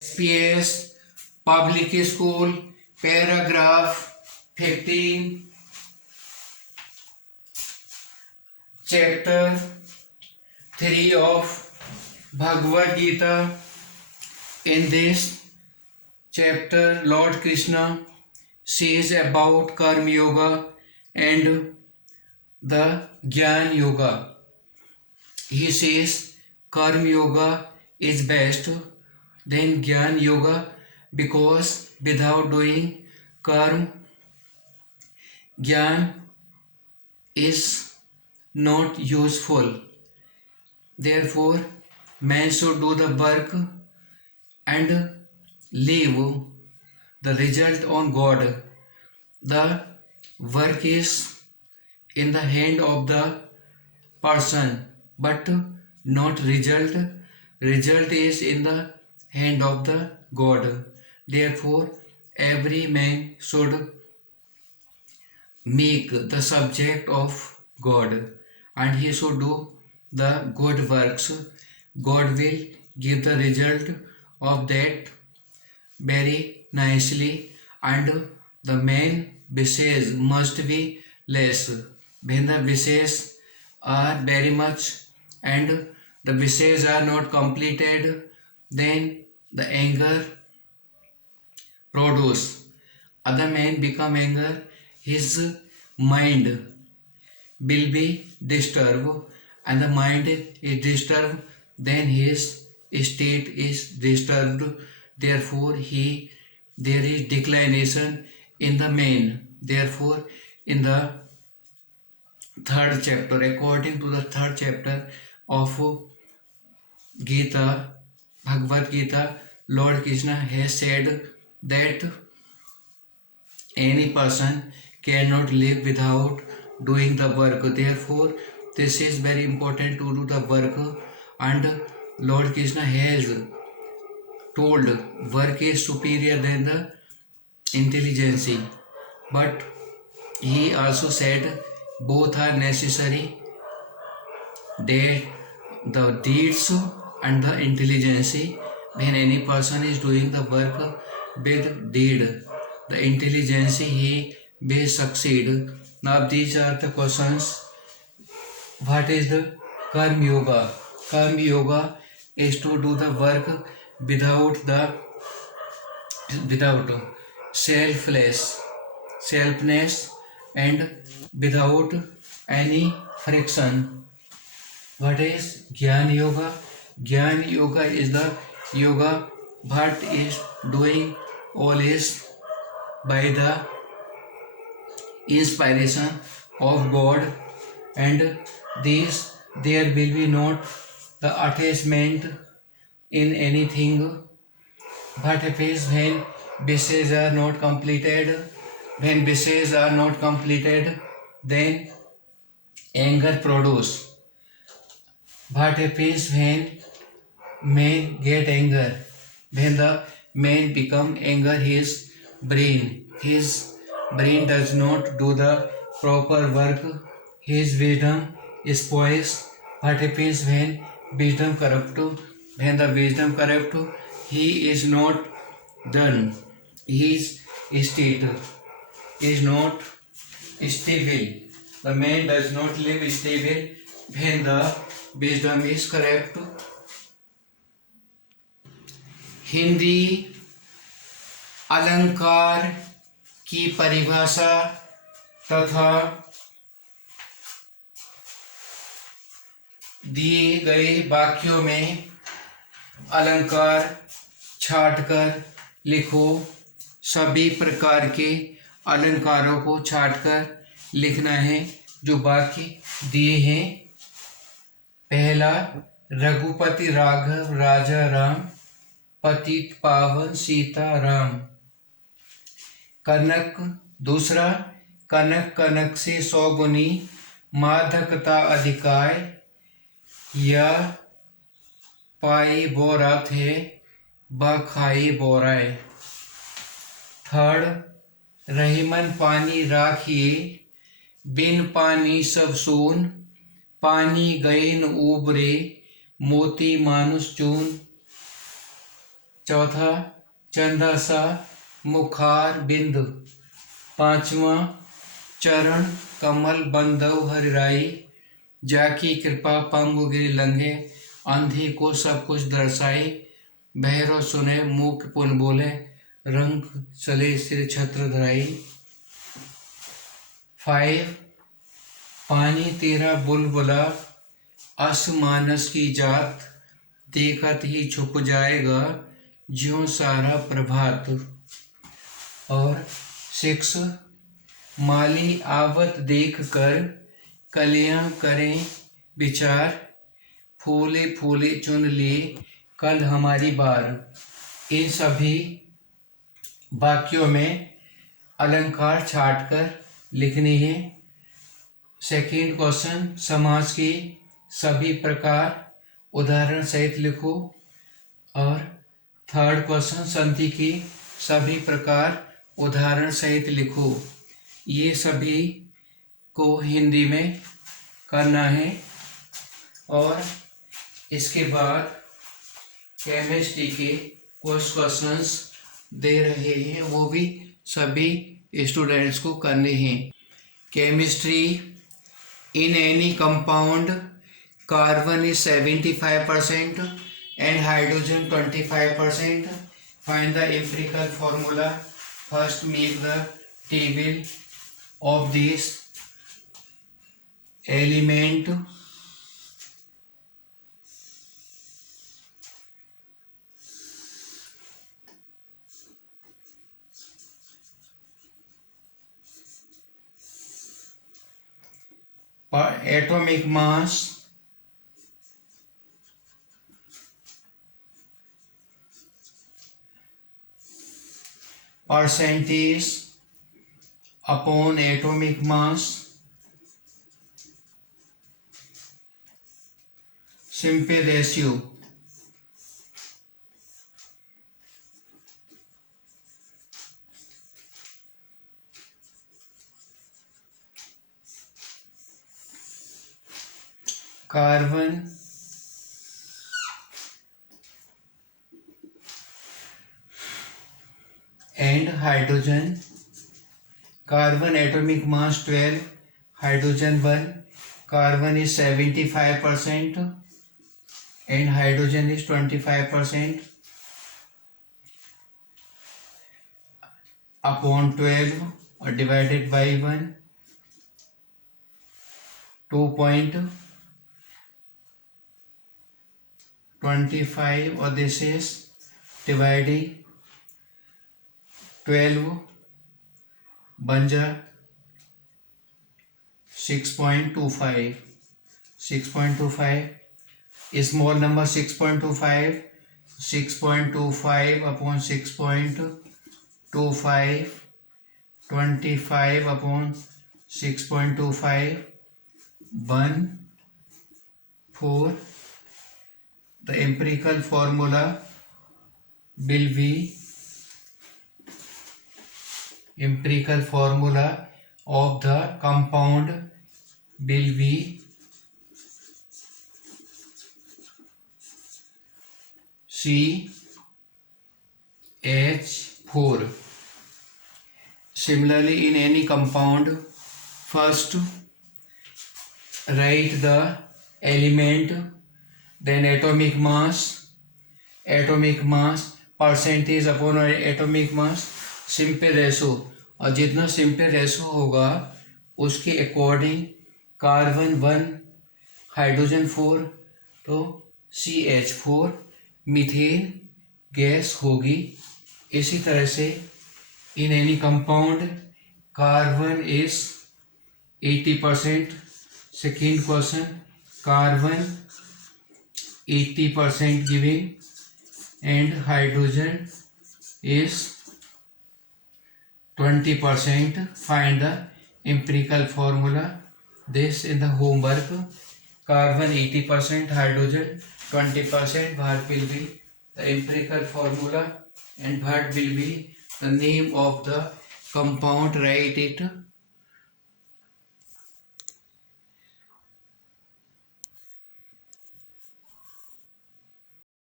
SPS Public School, paragraph 15, chapter 3 of Bhagavad Gita. In this chapter, Lord Krishna says about Karma Yoga and the Jnana Yoga. He says Karma Yoga is best than Jnana Yoga because without doing karma, Jnana is not useful. Therefore, man should do the work and leave the result on God. The work is in the hand of the person, but not result. Result is in the hand of the God. Therefore, every man should make the subject of God and he should do the good works. God will give the result of that very nicely, and the main wishes must be less. When the wishes are very much and the wishes are not completed, then the anger produce. Other man become anger, his mind will be disturbed, and the mind is disturbed, then his state is disturbed. Therefore, there is declination in the man. Therefore, in the third chapter, according to the third chapter of Gita, Bhagavad Gita, Lord Krishna has said that any person cannot live without doing the work. Therefore, this is very important to do the work, and Lord Krishna has told work is superior than the intelligence. But he also said both are necessary, that the deeds and the intelligence. When any person is doing the work with deed, the intelligence he will succeed. Now these are the questions. What is the Karma Yoga? Karma Yoga is to do the work without selfness and without any friction. What is Jnana Yoga? Jnana Yoga is the yoga what is doing all is by the inspiration of God, and this there will be not the attachment in anything. What happens when wishes are not completed? When wishes are not completed, then anger produce. What happens when man get anger? When the man become anger, his brain does not do the proper work. His wisdom is spoils. What happens when wisdom corrupt? When the wisdom corrupt, he is not done. His state is not stable. The man does not live stable when the wisdom is correct. Hindi अलंकार की परिभाषा तथा दिए गए वाक्यों में अलंकार छांटकर लिखो। सभी प्रकार के अलंकारों को छांटकर लिखना है जो वाक्य दिए हैं। पहला, रघुपति राघव राजा राम, पतित पावन सीता राम। कनक, दूसरा, कनक कनक से 100 गुनी, माधकता अधिकाय, या पाई वो रथ है व खाई बोराय। थर्ड, रहीमन पानी राखिए, बिन पानी सब सून, पानी गईन उबरे, मोती मानुष चून। चौथा चंदासा मुखार बिंद। पांचवा चरण कमल बंदव हरिराई, जाकी कृपा पंगु गिरि लंघे, अंधी को सब कुछ दर्शाई, बहरो सुने मूक पुन बोले, रंग चले सिर छत्र धराई। 5 पानी तेरा बुलबुला, अस मानस की जात, देखत ही छुप जाएगा ज्यों सारा प्रभात। और 6 माली आवत देख कर, कलियां करें विचार, फूले फूले चुन लिए कल हमारी बार। इन सभी वाक्यों में अलंकार छाटकर लिखनी है। सेकंड क्वेश्चन, समास की सभी प्रकार उदाहरण सहित लिखो। और थर्ड क्वेश्चन, संधि की सभी प्रकार उदाहरण सहित लिखो। ये सभी को हिंदी में करना है। और इसके बाद केमिस्ट्री के कुछ क्वेश्चंस दे रहे हैं, वो भी सभी स्टूडेंट्स को करने हैं। Chemistry, in any compound carbon is 75% and hydrogen 25%. Find the empirical formula. First make the table of this element. Atomic mass, percentage upon atomic mass, simple ratio, carbon and hydrogen. Carbon atomic mass 12, hydrogen 1. Carbon is 75% and hydrogen is 25%. Upon 12 or divided by 1, 2.25, or this is dividing 12 बन जा 6.25. 6.25 small number 6.25. 6.25 upon 6.25, 25 upon 6.25, 1/4. The empirical formula will be empirical formula of the compound will be CH4. Similarly, in any compound, first write the element, then atomic mass, percentage upon atomic mass, simple ratio, और जितना simple ratio होगा उसके according carbon 1, hydrogen 4, तो CH4 methane gas होगी। इसी तरह से in any compound carbon is 80%. Second question, carbon 80% giving and hydrogen is 20%. Find the empirical formula. This in the homework. Carbon 80%, hydrogen 20%. What will be the empirical formula and what will be the name of the compound? Write it.